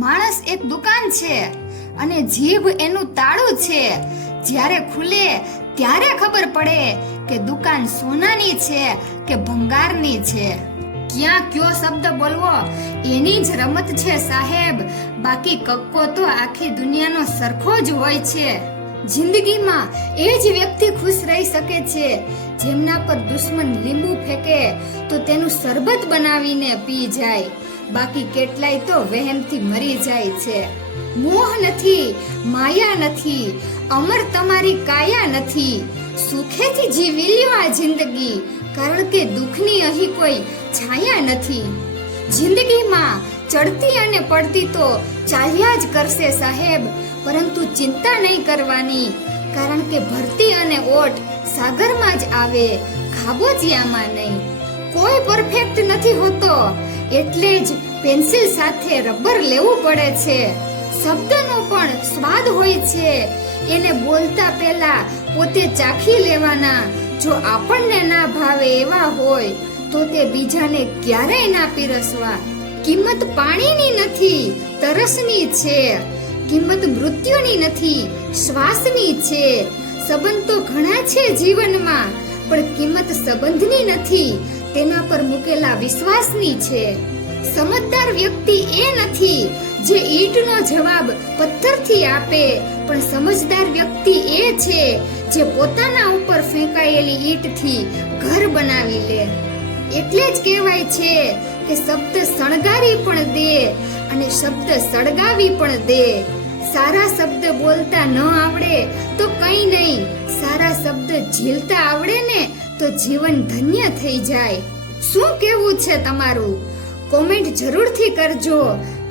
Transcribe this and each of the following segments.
માણસ એક દુકાન છે અને જીભ એનું તાળું છે. જ્યારે ખુલે ત્યારે ખબર પડે કે દુકાન સોનાની છે કે ભંગારની છે. ક્યાં કયો શબ્દ બોલવો એની જ રમત છે સાહેબ. બાકી કક્કો તો આખી દુનિયાનો સરખો જ હોય છે. જિંદગીમાં એ જ વ્યક્તિ ખુશ રહી શકે છે જેમના પર દુશ્મન લીંબુ ફેંકે તો તેનું શરબત બનાવીને પી જાય. બાકી કેટલાય તો વહેમથી મરી જાય છે. મોહ નથી, માયા નથી, અમર તમારી કાયા નથી. સુખેથી જીવી લ્યો આ જિંદગી, કારણ કે દુઃખની અહીં કોઈ છાયા નથી. જિંદગીમાં ચડતી અને પડતી તો ચાલ્યા જ કરશે સાહેબ, પરંતુ ચિંતા નહીં કરવાની, કારણ કે ભરતી અને ઓટ સાગરમાં જ આવે, ખાબોચિયામાં નહીં. કોઈ પરફેક્ટ નથી હોતો, એટલે જ પેન્સિલ સાથે રબર લેવું પડે છે. શબ્દનો પણ સ્વાદ હોય છે, એને બોલતા પહેલા પોતે ચાખી લેવાના. જો આપણને ના ભાવે એવા હોય તો તે બીજાને ક્યારેય ના પીરસવા. કિંમત પાણીની નથી, તરસની છે. કિંમત મૃત્યુની નથી, શ્વાસની છે. સંબંધ તો ઘણા છે જીવનમાં, પણ કિંમત સંબંધની નથી, તેના પર મૂકેલા વિશ્વાસની છે. સમજદાર વ્યક્તિ એ નથી જે ઈંટનો જવાબ પથ્થરથી આપે, પણ સમજદાર વ્યક્તિ એ છે જે પોતાના ઉપર ફેંકાયેલી ઈંટથી ઘર બનાવી લે. એટલે જ કહેવાય છે કે શબ્દ શણગારી પણ દે અને શબ્દ સળગાવી પણ દે. સારા શબ્દ બોલતા ન આવડે તો કંઈ નહીં, સારા શબ્દ ઝીલતા આવડે ને તો જીવન ધન્ય થઈ જાય. શું કહેવું છે તમારું? કોમેન્ટ જરૂરથી કરજો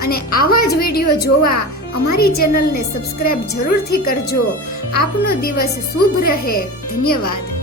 અને આવા જ વિડીયો જોવા અમારી ચેનલને સબસ્ક્રાઇબ જરૂરથી કરજો. આપનો દિવસ શુભ રહે. ધન્યવાદ.